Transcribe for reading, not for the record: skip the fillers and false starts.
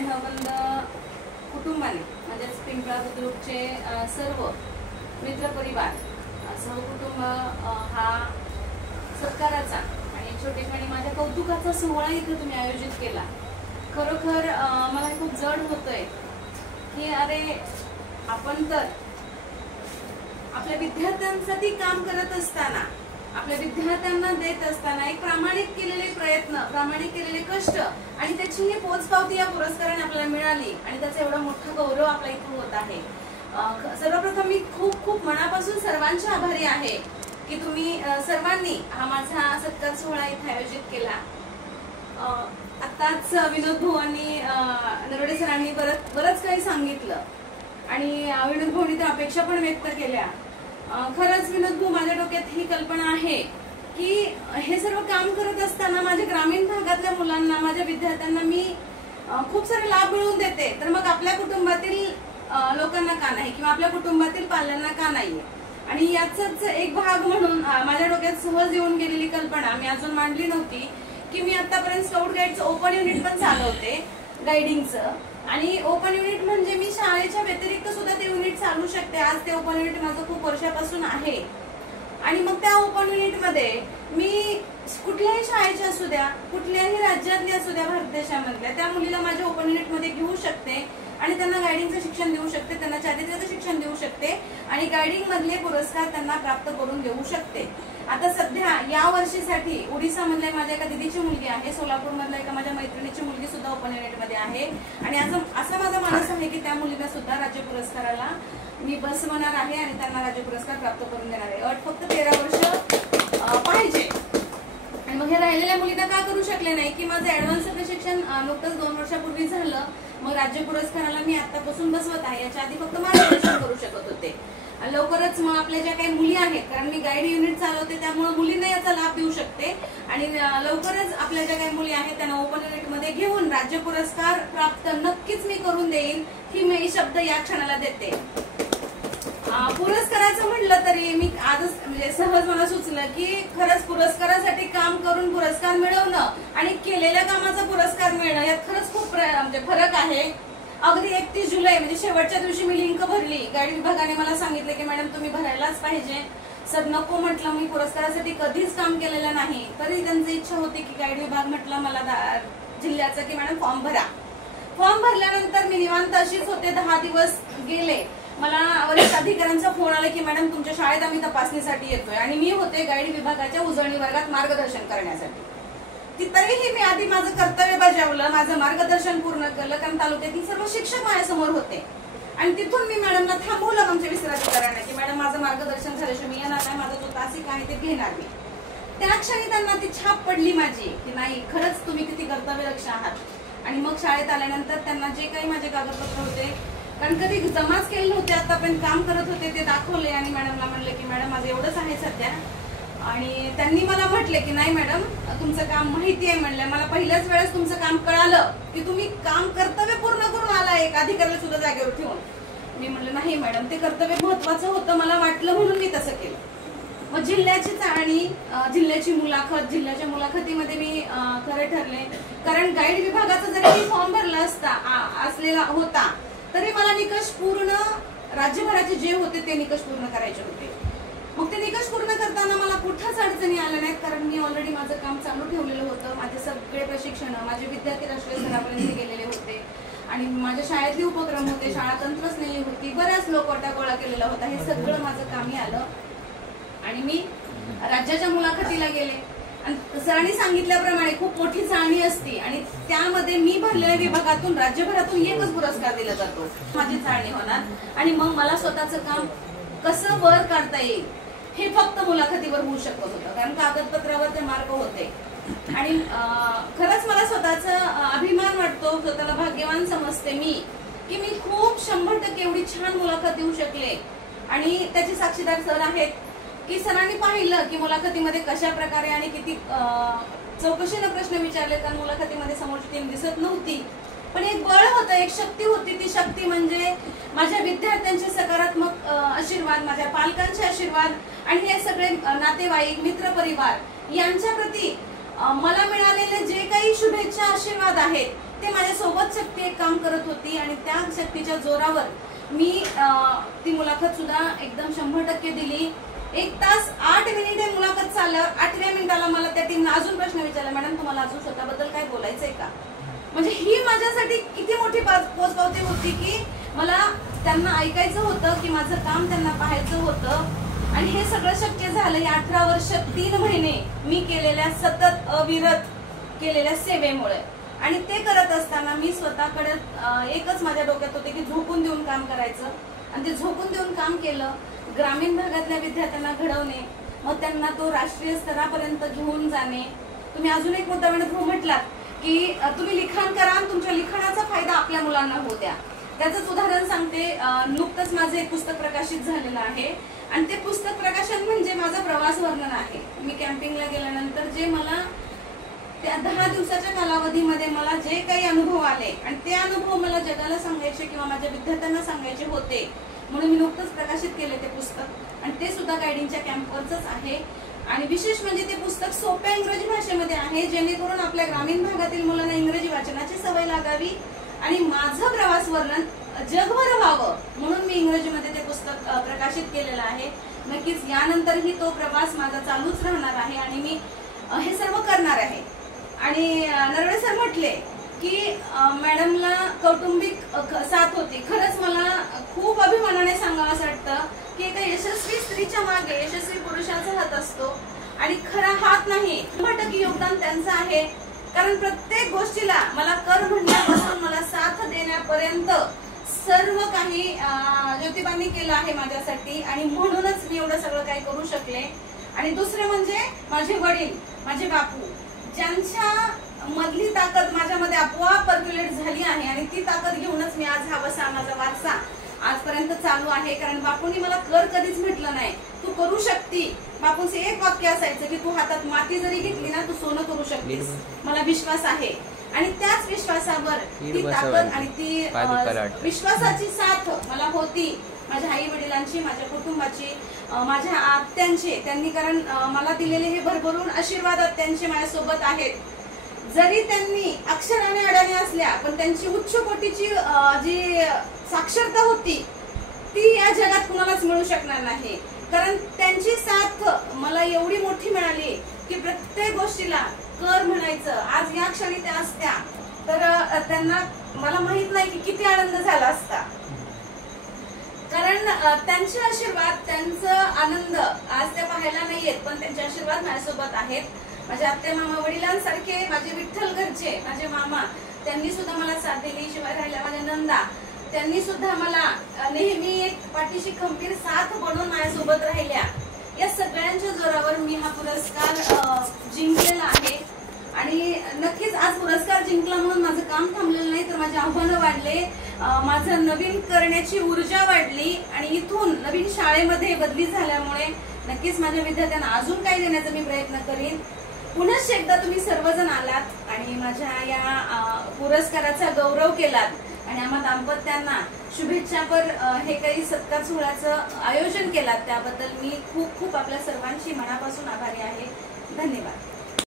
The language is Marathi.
स्नेहबंद कुटुंबाने म्हणजेच पिंपळा बुद्रुकचे सर्व मित्रपरिवार सहकुटुंब हा सत्काराचा आणि छोटेखानी माझ्या कौतुकाचा सोहळा इथे तुम्ही आयोजित केला। खरोखर मला खूप जड होतंय की अरे आपण तर आपल्या विद्यार्थ्यांसाठी काम करत असताना, आपल्या विद्यार्थ्यांना देत असताना एक प्रामाणिक केलेले प्रयत्न, प्रामाणिक केलेले कष्ट आणि त्याची ही पोचपावती या पुरस्काराने आपल्याला मिळाली आणि त्याचा एवढा मोठा गौरव आपल्या इथे होत आहे। सर्वप्रथम मी खूप खूप मनापासून सर्वांचे आभारी आहे की तुम्ही सर्वांनी हा माझा सत्कार सोहळा इथे आयोजित केला। आताच विनोद भाऊंनी नरोडे सरांनी बरंच काही सांगितलं आणि विनोद भाऊंनी तर अपेक्षा पण व्यक्त केल्या। खरंच विनोद भाऊ, माझ्या डोक्यात ही कल्पना आहे की हे सर्व काम करत असताना माझ्या ग्रामीण भागातल्या मुलांना, माझ्या विद्यार्थ्यांना मी खूप सारे लाभ मिळवून देते, तर मग आपल्या कुटुंबातील लोकांना का नाही किंवा आपल्या कुटुंबातील पाल्यांना का नाहीये। आणि याचाच एक भाग म्हणून माझ्या डोक्यात सहज येऊन गेलेली कल्पना मी अजून मांडली नव्हती की मी आतापर्यंत स्काउट गाईडचं ओपन युनिट पण चालवते, गायडिंगचं। आणि ओपन युनिट म्हणजे मी शाळेच्या व्यतिरिक्त सुद्धा ते युनिट चालू शकते। आज ते ओपन युनिट माझं खूप वर्षापासून आहे आणि मग त्या ओपन युनिट मध्ये मी कुठल्याही शाळेच्या असू द्या, कुठल्याही राज्यातली असू द्या, भारत देशामधल्या, त्या मुलीला माझ्या ओपन युनिट मध्ये घेऊ शकते आणि त्यांना गायडिंगचं शिक्षण देऊ शकते, त्यांना चारित्र्याचं शिक्षण देऊ शकते आणि गायडिंग मधले पुरस्कार त्यांना प्राप्त करून देऊ शकते। आता सध्या या वर्षीसाठी ओडिसा मधल्या माझ्या एका दिदीची मुलगी आहे, सोलापूर मधल्या एका माझ्या मैत्रिणीची मुलगी सुद्धा ओपन युनिट मध्ये आहे आणि असा माझा मानस आहे की त्या मुलीला सुद्धा राज्य पुरस्काराला मी बसवणार आहे आणि त्यांना राज्य पुरस्कार प्राप्त करून देणार आहे। अट फक्त 13 वर्ष पाहिजे। आणि मग हे राहिलेल्या मुलींना का करू शकले नाही की माझं ऍडव्हान्स प्रशिक्षण नुकतंच 2 वर्षापूर्वी झालं, मग राज्य पुरस्काराला मी आतापासून बसवत आहे। याच्या आधी फक्त मार्गदर्शन करू शकत होते। लवकरच मग आपल्या ज्या काही मुली आहेत, कारण मी गाईड युनिट चालवते त्यामुळे मुलींना याचा लाभ देऊ शकते आणि लवकरच आपल्या ज्या काही मुली आहेत त्यांना ओपन युनिट मध्ये घेऊन राज्य पुरस्कार प्राप्त नक्कीच मी करून देईन, ही मी शब्द या क्षणाला देते। पुरस्काराचं म्हटलं तरी मी आजच म्हणजे सहज मला सुचलं की खरंच पुरस्कारासाठी काम करून पुरस्कार मिळवणं आणि केलेल्या कामाचा पुरस्कार मिळणं यात खरंच खूप म्हणजे फरक आहे। अगदी 31 जुलै म्हणजे शेवटच्या दिवशी मी लिंक भरली, गाईड विभागाने मला सांगितलं की मॅडम तुम्ही भरायलाच पाहिजे। सर नको म्हटलं, मी पुरस्कारासाठी कधीच काम केलेलं नाही, तरी त्यांची इच्छा होती की गाईड विभाग म्हटलं मला जिल्ह्याचं की मॅडम फॉर्म भरा। फॉर्म भरल्यानंतर मी निवांत अशीच होते, 10 दिवस गेले। मला वरिष्ठ अधिकाऱ्यांचा फोन आला की मॅडम तुमच्या शाळेत आम्ही तपासणीसाठी येतोय आणि मी होते गाईड विभागाच्या उजळणी वर्गात मार्गदर्शन करण्यासाठी। तरीही मी आधी माझं कर्तव्य बजावलं, माझं मार्गदर्शन पूर्ण केलं, कारण तालुक्यातील सर्व शिक्षक माझ्यासमोर होते आणि तिथून मी मॅडमला थांबवलं आमच्या विस्ताराधिकाऱ्यांना की मॅडम माझं मार्गदर्शन झाल्याशिवाय मी येणार नाही, माझा जो तासिक आहे ते घेणार मी। त्या क्षणी त्यांना ती छाप पडली माझी की नाही खरंच तुम्ही किती कर्तव्यदक्ष आहात। आणि मग शाळेत आल्यानंतर त्यांना जे काही माझे कागदपत्र होते, कारण कधी जमाच केले नव्हते, आतापर्यंत काम करत होते, ते दाखवले आणि मॅडमला म्हणले की मॅडम माझं एवढंच आहे सध्या। आणि त्यांनी मला म्हटले की नाही मॅडम तुमचं काम माहिती आहे म्हणलं, मला पहिल्याच वेळेस तुमचं काम कळालं की तुम्ही काम कर्तव्य पूर्ण करून आला, एक अधिकाऱ्याला सुद्धा जागेवर ठेवून। मी म्हणलं नाही मॅडम ते कर्तव्य महत्वाचं होतं, मला वाटलं म्हणून मी तसं केलं। मग जिल्ह्याची चाळणी, जिल्ह्याची मुलाखत, जिल्ह्याच्या मुलाखतीमध्ये मी खरे ठरले, कारण गाईड विभागाचा जरी मी फॉर्म भरला असलेला होता तरी मला निकष पूर्ण राज्यभराचे जे होते ते निकष पूर्ण करायचे होते। मग ते निकष पूर्ण करताना मला कुठंच अडचणी आल्या नाहीत, कारण मी ऑलरेडी माझं काम चालू ठेवलेलं होतं। माझे सगळे प्रशिक्षण, माझे विद्यार्थी राष्ट्रीय स्तरापर्यंत गेलेले होते आणि माझ्या शाळेतले उपक्रम होते, शाळा तंत्रस्नेही होती, बऱ्याच लोकवटा गोळा केलेला होता, हे सगळं माझं कामी आलं आणि मी राज्याच्या मुलाखतीला गेले। आणि सरांनी सांगितल्याप्रमाणे खूप मोठी चाळणी असती आणि त्यामध्ये मी भरलेल्या विभागातून राज्यभरातून एकच पुरस्कार दिला जातो, माझी चाळणी होणार आणि मग मला स्वतःचं काम कसं वर काढता येईल हे फक्त मुलाखतीवर होऊ शकत होतं, कारण कागदपत्रावर ते मार्क होते। आणि खरंच मला स्वतःचा अभिमान वाटतो, स्वतःला भाग्यवान समजते मी की मी खूप 100% एवढी छान मुलाखत देऊ शकले। आणि त्याचे साक्षीदार सर आहेत की सरांनी पाहिलं की मुलाखतीमध्ये कशा प्रकारे आणि किती चौकशीने प्रश्न विचारले, तर मुलाखतीमध्ये समोरची टीम दिसत नव्हती, पण एक बळ होतं, एक शक्ती होती। ती शक्ती म्हणजे माझ्या विद्यार्थ्यांचे सकारात्मक आशीर्वाद, माझ्या पालकांचे आशीर्वाद आणि हे सगळे नातेवाईक, मित्रपरिवार यांच्या प्रती मला मिळालेले जे काही शुभेच्छा, आशीर्वाद आहेत ते माझ्यासोबत शक्ती एक काम करत होती आणि त्या शक्तीच्या जोरावर मी ती मुलाखत सुद्धा एकदम 100% दिली. 1 तास 8 मिनिटे मुलाखत चालल्यावर 8व्या मिनिटाला मला त्या टीमने अजून प्रश्न विचारला, मॅडम तुम्हाला अजून स्वतःबद्दल काय बोलायचंय का? म्हणजे ही माझ्यासाठी किती मोठी पोचपावती होती की मला त्यांना ऐकायचं होतं की माझं काम त्यांना पाहायचं होतं. आणि हे सगळं शक्य झालं या 18 वर्ष 3 महिने मी केलेल्या सतत अविरत केलेल्या सेवेमुळे. आणि ते करत असताना मी स्वतःकडे एकच माझ्या डोक्यात होते की झोकून देऊन काम करायचं. आणि ते झोकून देऊन काम केलं. ग्रामीण भागातल्या विद्यार्थ्यांना घडवणे, मग त्यांना तो राष्ट्रीय स्तरापर्यंत घेऊन जाणे. तुम्ही अजून एक मुद्दा म्हटलात की तुम्ही लिखाण करा आणि तुमच्या लिखाणाचा फायदा आपल्या मुलांना होऊ द्या. त्याचंच उदाहरण सांगते. नुकतंच माझं एक पुस्तक प्रकाशित झालेलं आहे आणि ते पुस्तक प्रकाशन म्हणजे माझं प्रवास वर्णन आहे. मी कॅम्पिंगला गेल्यानंतर जे मला त्या 10 दिवसाच्या कालावधीमध्ये मला जे काही अनुभव आले आणि ते अनुभव मला जगाला सांगायचे किंवा माझ्या विद्यार्थ्यांना सांगायचे होते, म्हणून मी नुकतंच प्रकाशित केले ते पुस्तक आणि ते सुद्धा गायडिंगच्या कॅम्पवरच आहे. आणि विशेष म्हणजे ते पुस्तक सोप्या इंग्रजी भाषेमध्ये आहे, जेणेकरून आपल्या ग्रामीण भागातील मुलांना इंग्रजी वाचनाची सवय लागावी आणि माझं प्रवास वर्णन जगभर व्हावं म्हणून मी इंग्रजीमध्ये ते पुस्तक प्रकाशित केलेलं आहे. नक्कीच यानंतरही तो प्रवास माझा चालूच राहणार आहे आणि मी हे सर्व करणार आहे. आणि नरवडे सर म्हटले की मॅडमला कौटुंबिक साथ होती. खरंच मला खूप अभिमानाने सांगावं असं वाटतं की एका यशस्वी स्त्रीच्या मागे यशस्वी पुरुषाचा हात असतो आणि खरा हात नाही, 100% योगदान त्यांचं आहे. कारण प्रत्येक गोष्टीला मला कर म्हणण्यापासून मला साथ देण्यापर्यंत सर्व काही ज्योतिबांनी केलं आहे माझ्यासाठी आणि म्हणूनच मी एवढं सगळं काही करू शकले. आणि दुसरे म्हणजे माझे वडील, माझे बापू, ज्यांच्या मधली ताकद माझ्यामध्ये आपोआप पर्क्युलेट झाली आहे आणि ती ताकद घेऊनच मी आज हा वसा माझा वारसा आजपर्यंत चालू आहे. कारण बापूंनी मला कर कधीच म्हटलं नाही, तू करू शकती. बापूंचं एक वाक्य असायचं की तू हातात माती जरी घेतली ना तू सोनं करू शकतेस, मला विश्वास आहे. आणि त्याच विश्वासावर ती ताकद आणि ती विश्वासाची साथ मला होती माझ्या आई वडिलांची, माझ्या कुटुंबाची, माझ्या आत्यांचे. त्यांनी कारण मला दिलेले हे भरभरून आशीर्वाद आत्यांचे माझ्यासोबत आहेत. जरी त्यांनी अक्षराने अडाणी असल्या पण त्यांची उच्च कोटीची जी साक्षरता होती ती या जगात कुणालाच मिळू शकणार नाही. कारण त्यांची साथ मला एवढी मोठी मिळाली की प्रत्येक गोष्टीला कर म्हणायचं. आज या क्षणी त्या असत्या तर त्यांना मला माहित नाही की किती आनंद झाला असता. कारण त्यांचे आशीर्वाद, त्यांचा आनंद आज त्या पाहायला नाहीयेत पण त्यांचे आशीर्वाद माझ्यासोबत आहेत. माझ्या आत्या मामा वडिलांसारखे माझे विठ्ठल घरचे माझे मामा त्यांनी सुद्धा मला साथ दिली. शिवाय राहिल्या माझ्या नंदा, त्यांनी सुद्धा मला नेहमी एक पाठीशी खंबीर साथ बनवून माझ्यासोबत राहिल्या. या सगळ्यांच्या जोरावर मी हा पुरस्कार जिंकलेला आहे. आणि नक्कीच आज पुरस्कार जिंकला म्हणून माझं काम थांबलेलं नाही तर माझे आव्हानं वाढले, माझं नवीन करण्याची ऊर्जा वाढली आणि इथून नवीन शाळेमध्ये बदली झाल्यामुळे नक्कीच माझ्या विद्यार्थ्यांना अजून काय देण्याचा मी प्रयत्न करीन. पुनश्च एकदा तुम्ही सर्वजण आलात आणि माझ्या या पुरस्काराचा गौरव केलात आणि आम्हा दाम्पत्यांना शुभेच्छापर हे काही सत्कार सोहळ्याचं आयोजन केलात त्याबद्दल मी खूप खूप आपल्या सर्वांची मनापासून आभारी आहे. धन्यवाद.